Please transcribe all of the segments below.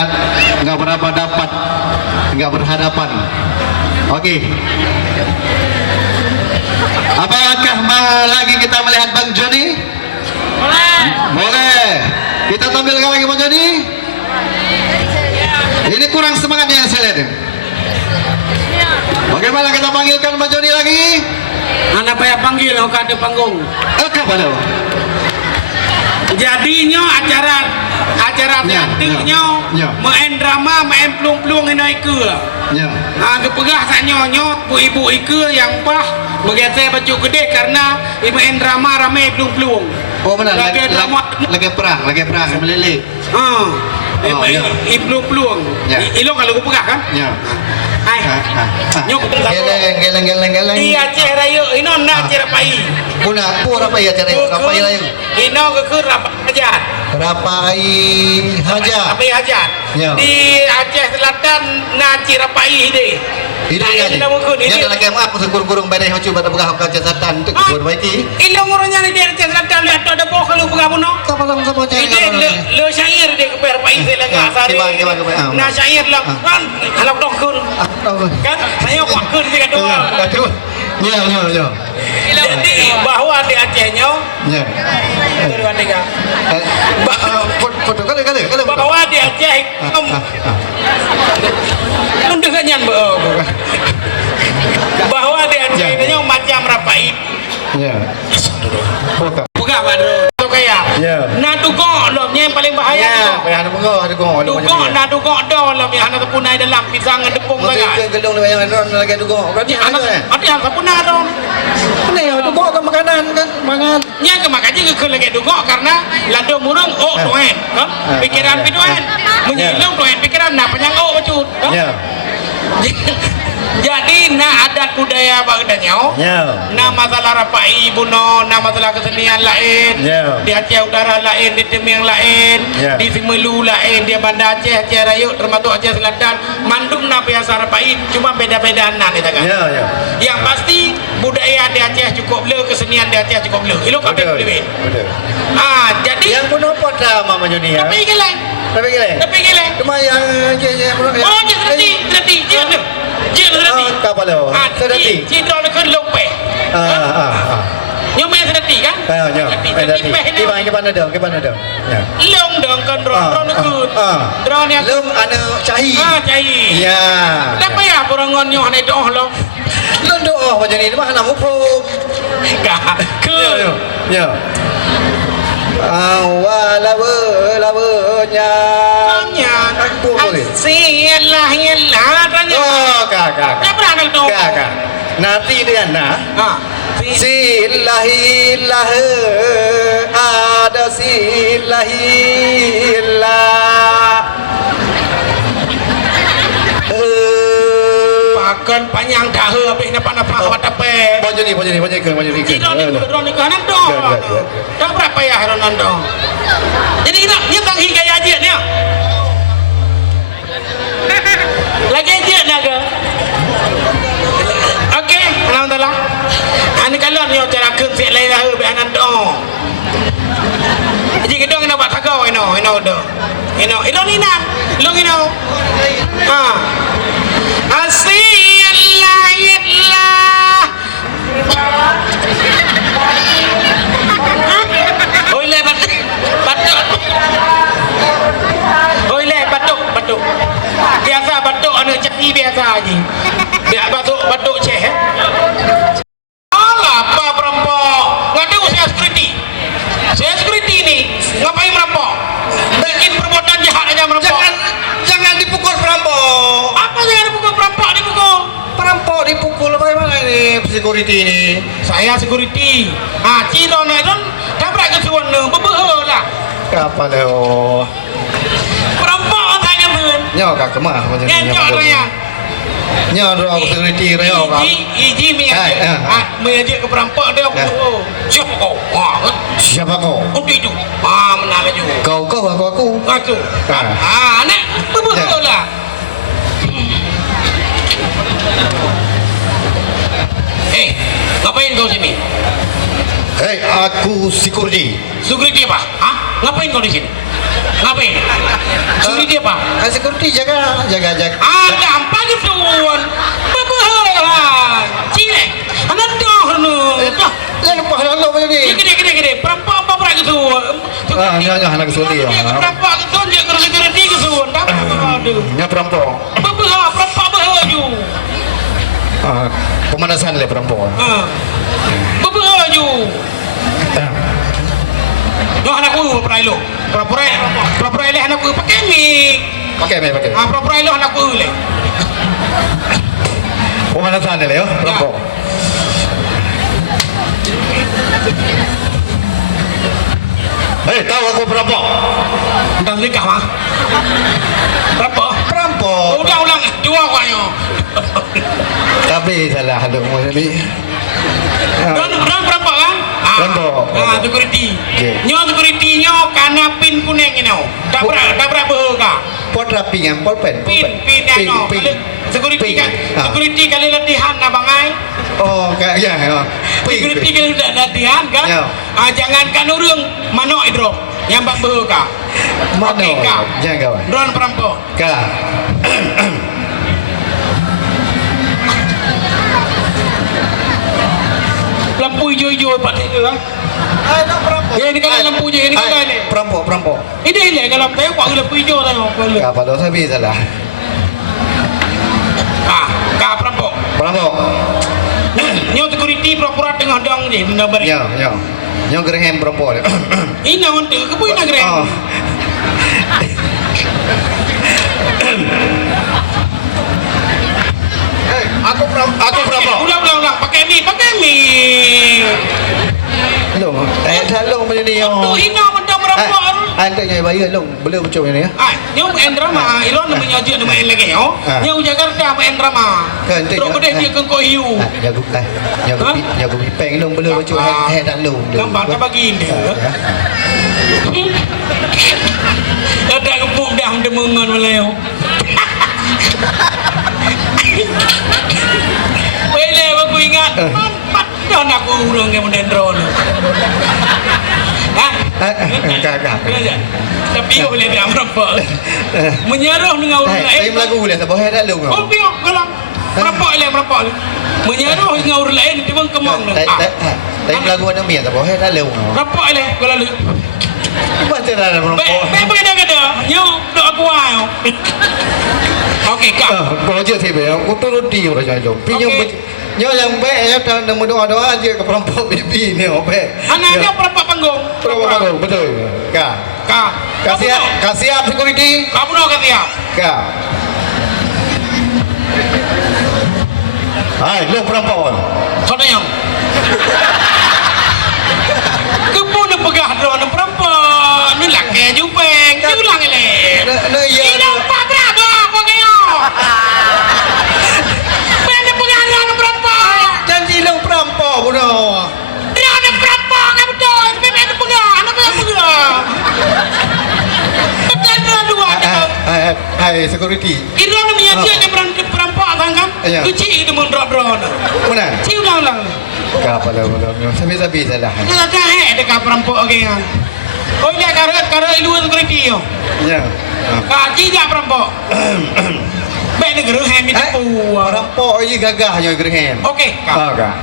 melihat nggak berapa dapat, nggak berhadapan. Oke. Apakah lagi kita melihat Bang Joni? Boleh. Boleh. Kita tampilkan lagi Bang Joni. Ini kurang semangatnya saya lihat. Bagaimana kita panggilkan Bang Joni lagi? Anak payah panggil, kau ada panggung. Oke, pada. Jadinya acara teaternya main drama, main pelung-pelung ini ke. Ya. Kepegah sak nyonyot, ibu ke yang pah bergeser baju gede karena main drama ramai pelung-pelung. Oh benar. Lagi drama lagi perang melilit. Pelung-pelung. Ilong kalau aku pegah kan? Ya. Hai. Nyok Geleng. Iya Aceh Raya, ini nak Aceh Rapai. Puna apa ya cara Rapai lain? Ini ke Rapai Hajat. Rapai Hajat. Rapai Hajat. Ya. Di Aceh Selatan nak Aceh Rapai deh. Ini kan. Ya dalam game aku sekurang-kurang badai hacu pada pegah Aceh Selatan untuk perbaiki. Ilong orangnya di Aceh Selatan lihat ada boh kalau pegah puno. Siapa lang sama cari. Ini le syair dia ke Rapai Selatan asari. Nah syair lah kan kalau dokun. Kan saya wakil dia doang. Ya. Jadi bahwa di Acehnya Ya. Foto kali. bahwa di Aceh undangannya bahwa di Acehnya macam Rapai. Ya. Buka baru kayak. Nah dugok lomnya yang paling bahaya. Ya, ada dugok. Dugok dah lomnya anak punai dalam pisang ngedepung banget. Gelung yang lagi dugok. Berarti anak punai dong. Ini dugok ke makanan kan, makan. Nya ke makanya ke lagi dugok karena lado murung doen, kan? Pikiran piduen. Menyilung doen pikiran nah penyang bacut. Ya. Jadi adat budaya bagdanya, masalah Rapai buno, masalah kesenian lain, di Aceh Utara lain, di Temiang lain, di Simelu lain, di Banda Aceh Raya, termasuk Aceh Selatan, mandum biasa Rapai, cuma beda-beda nih kan. Yang pasti budaya di Aceh cukup le, kesenian di Aceh cukup le. Ilo kabeh lebih. Jadi yang buno pada Mama Joni ya. Tapi gileng. Cuma yang Oh, jadi. Kapal lo. Sedati. Citra nak lompe. Nyomel sedati kan? Ke mana dah? Ya. Long dong kan drone nakut. Drone yang Lum anu cahi. cahi. Ya. Kenapa ya perangan nyo hane doh lo? Lum doh macam ni mah nak mufro. Enggak. Ya. Lawanya. Aku boleh. Sialah tanya. Oh, kakak. Tak pernah nak doh. Kakak. Nanti dia nak. Silahillah ada silahillah. Pakan panjang dah habis napa-napa awak tape. Baju ni ke. Tidak ni kanan dong. Tak berapa ya Ronan dong. Jadi dia tanghi gaya aja ni. Lagi aja naga. Okey, alhamdulillah. Ani kalau ni cara kun si lain lah be anan dong. Jadi kita kena buat tagau ino do. Ino ni nak. Long ino. Asyallah. Oi le batuk. Oi le batuk. Biasa batuk anu ceti biasa aja. Biar batuk ceh. Alah apa perampok? Ngada saya security. Saya security ni ngapain merampok? Bikin perbuatan jahat aja merampok. Jangan dipukul perampok. Apa jangan dipukul perampok Perampok dipukul bagaimana ini security ini? Saya security. Ciro neron dah berada kesuwan bebeh lah. Apa leo? Perampok tanya pun. Nyo kak kemah macam ni. Nyo raya. Nyo doa security raya kak. Iji mengajak ke perampok dia. Siapa kau? Siapa kau? Untuk itu. Menang laju. Kau aku. Aku. Nak bebeh lah. Ngapain kau sini? Hei, aku security. Security apa? Ngapain kau di sini? Ngapain? Security dia apa? Security jaga. Ada apa kesuan? Bebehan. Cile. Anak dah nu. Jangan lupa lalu macam ni. Gede. Perampok apa pernah kesuan? Anak kesulitan ya. Perampok kesuan dia kerja kesuan. Aduh. Nya perampok. Bebehan perampok berhaju. Pemanasan le perampok. Berhaju. Yo anak ku pernah lo. Pura-pura le anak ku pakai mic. Pakai. Pura-pura lo anak ku le. Pemanasan le yo perampok. Tahu aku perampok. Entah nikah mah. Perampok. Ulang dua kayaknya. Tapi salah ada macam ni. Orang perampok kan? Perampok. Security. Okay. Nyo security nyo kana pin kuning ini. Dah berapa berka? Pot rapingan, pot pen. Pin yang security kan. Security kali latihan abangai. Oh, ya. Security kali latihan kan? Jangan kan urang manok drop. Yang bak berka. Mana? Jangan kawan. Drone perampok. Kah. Lampu hijau pak dia kan? Ini kan lampu hijau ini kan ni. Perampok. Ini le kalau tengok pak lampu hijau tengok. Apa dosa bi salah. Perampok. Nyo security pura-pura tengah dong je benda beri. Ya. Nyo gerhem perampok. Ini untuk ke pun nak gerhem. Aku perampok. Ulang pakai mi. Long. Dah long macam ni yo. Tu hina benda perampok. Anda nyai bayar long. Boleh macam ni ya. Nyo main drama. Ilon namanya aja nama main lagi yo. Nyo Jakarta main drama. Terus kedai dia ke hiu. Jago pipeng long boleh macam head dan long. Gambar tak bagi dia. Ada kepuk dah demengan maleo. Boleh aku ingat. Empat dah nak urang yang mendendron. Tapi boleh dia merampok. Menyaruh dengan orang lain. Saya lagu boleh tak boleh dah long. Oh biar kalau merampok. Menyaruh dengan orang lain dia pun kemang. Tapi lagu ada mian tak boleh dah long. Merampok le kalau lu. Macam mana merampok? Baik kada. Nyo dok aku ayo. Okey kak. Kau je sih aku turun di orang jalan. Pinjam nyo yang baik ya dan doa aja ke perampok bibi ni baik. Anaknya perampok panggung. Betul. Kak. Kasih security. Kamu nak kasih? Kak. Hai, lo perampok. Soalnya yang. Kepun pegah drone perampok. Ni laki jupeng. Ulang le. Ini nampak berapa kau kaya? Mana pegah drone perampok? Janji lo perampok bono. Drone perampok kamu tu. Mana pegah? Anak pegah. Betul dua. Hai security. Ini namanya dia yang perampok kan? Cuci itu drone. Mana? Cuci ulang. Kapa dah bono. Sabi salah. Kita dah dekat perampok okey kan. Oh dia karena ilu security yo. Ya. Kaji tak perampok. Baik negara hem itu. Perampok je gagah je gerhem. Okey. Kak.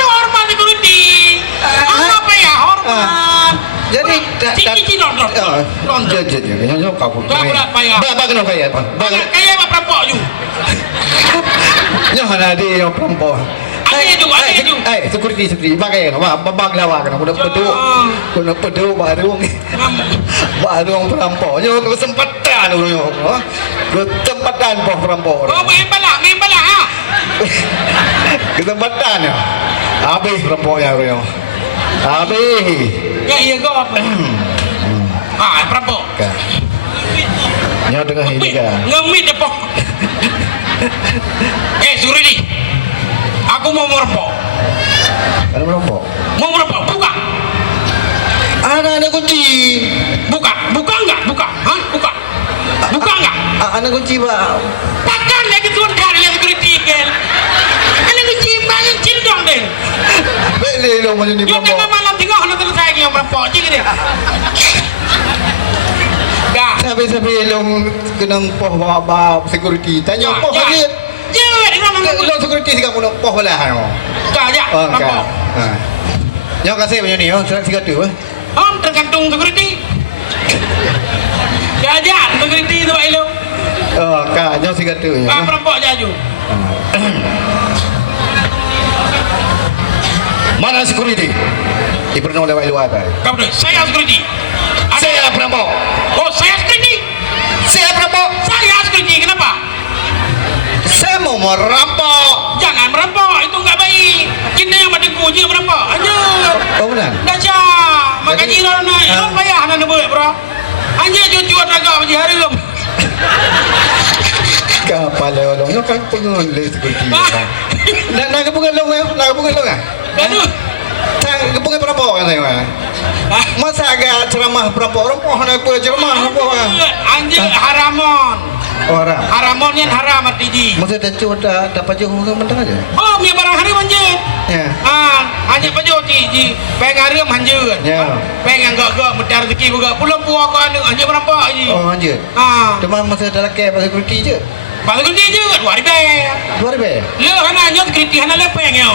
Hormat security. Apa ya hormat? Jadi Cici nonton. Nyo kabut. Kena kaya. Kaya apa perampok you? Nyo ada dia perampok. Ada tu. Security pakai babak lawa kena kena pedu barung perampok. Nyo kesempatan nyo. Kesempatan perampok. Oh main balak ha. Kesempatan ya. Habis perampoknya nyo. Habis. Ya iya kau apa? Perampok. Nyo dengar ini kan. Ngemit depok. Suridi. Aku mau merampok. Ada merampok? Mau merampok? Buka. Ada kunci. Buka enggak? Buka. Buka enggak? Ada kunci, Pak. Takkan lagi tuan kali yang security ke. ini Yo perampok. tengah malam tengok nak selesai yang merampok je ni. Dah. Sampai long kena poh bawa security. Tanya poh lagi. Je, dia nak Long security sikap pun poh lah. Kah ya, merampok. Yang kasih macam ni, sikat tu. Tergantung security. Gajah security tu Pak Ilo. Kak, yang sikat tu. Perampok jaju. Mana security? Dipernah oleh luar tadi. Kamu tu, saya security. Saya perampok. Oh, saya security. Saya perampok. Saya security, kenapa? Saya mau merampok. Jangan merampok, itu enggak baik. Kita yang berdengku je merampok. Anjir. Oh benar. Dah cah. Makan jiran nak. Iron payah nak buat, bro. Anjir cuci agak macam haram. Kapal long. Yang kan pengen le security. Nak kepungan long ya? Nak kepungan long ah? Aduh. Tak kepungan perampok kan saya. Masa agak ceramah perampok nak apa ceramah perampok ah. Anjir haramon. Orang. Haramon yang haram arti. Masa dah cuba dapat je orang mentang aja. Oh, mi barang haram anjir. Ya. Anjir pajo ji. Peng haram anjir. Ya. Peng yang gak mencari rezeki juga. Pulang puak kau anjir merampok ji. Oh anjir. Cuma masa dalam ke pasal security je. Pasal kerja je kat luar ribe. Luar be. Le hana nyot security hana le peng yo.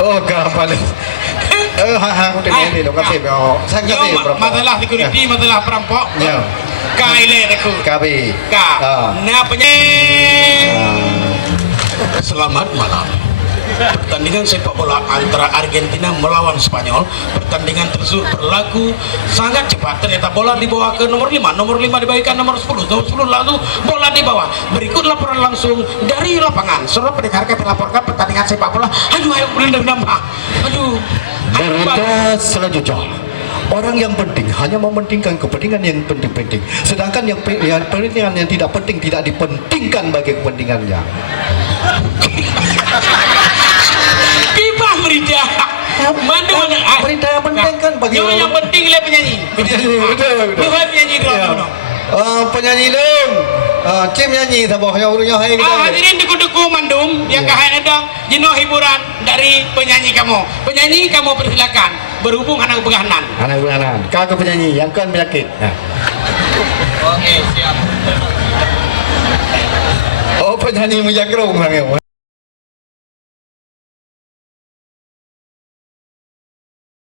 Oh kapal. Aku tengok ni dok kasih yo. Saya kasih perampok. Masalah security, masalah perampok. Ya. Kaile aku. Kabe. Nah Selamat malam. Pertandingan sepak bola antara Argentina melawan Spanyol. Pertandingan tersebut berlaku sangat cepat. Ternyata bola dibawa ke nomor 5. Nomor 5 dibagikan nomor 10. Nomor 10 langsung bola di bawah. Berikut laporan langsung dari lapangan. Saudara pendengar kami laporkan pertandingan sepak bola. Ayo berendah nambah. Aduh. Berita selanjutnya. Orang yang penting hanya mementingkan kepentingan yang penting-penting. Sedangkan yang kepentingan yang tidak penting tidak dipentingkan bagi kepentingannya. Pipa berita. Mana berita yang penting kan bagi yang penting lah penyanyi. Betul. Penyanyi dulu. Penyanyi dong. Cim nyanyi sabah yang urunya hai kita. Hadirin deku-deku mandum yang kahai ada jenuh hiburan dari penyanyi kamu. Penyanyi kamu persilakan berhubung anak begahanan. Anak begahanan. Kau penyanyi yang kan penyakit. Oke, siap. Oh penyanyi menjagrong orang